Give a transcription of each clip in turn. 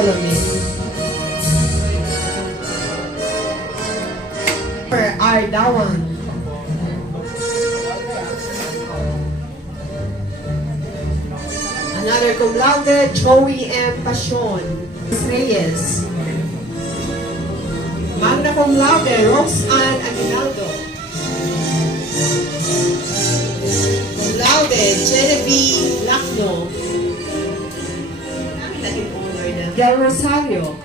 Bartolome. Ardawan. Another cum laude, Joey M. Pasion. Reyes. Magna cum laude, Roxanne Aguinaldo. Cum laude, Genevieve Lacno. Del Rosario.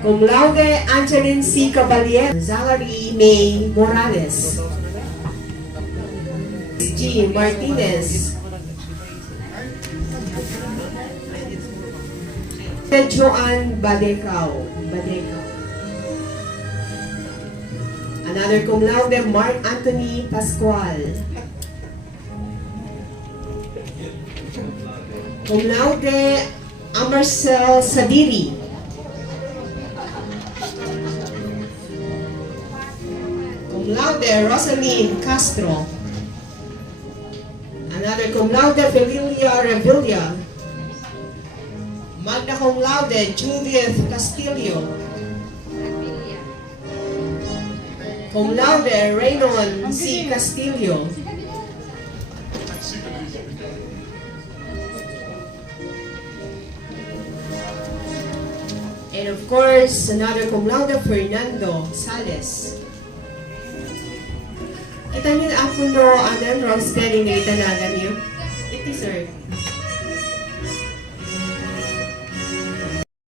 Cum laude, Angeline C. Caballero. Zachary May Morales. G. Martinez. Joan Badecao. Another cum laude, Mark Anthony Pascual. Cum laude, Amarcel Sadiri. Cum laude, Rosaline Castro. Another cum laude, Felilia Revilla. Magna cum laude, Judith Castillo. Cum laude, Raynon C. Castillo. And of course, another cum laude, Fernando Sales. Kita niyo ako no, anong wrong spelling na itanagan niyo? Ito, sir.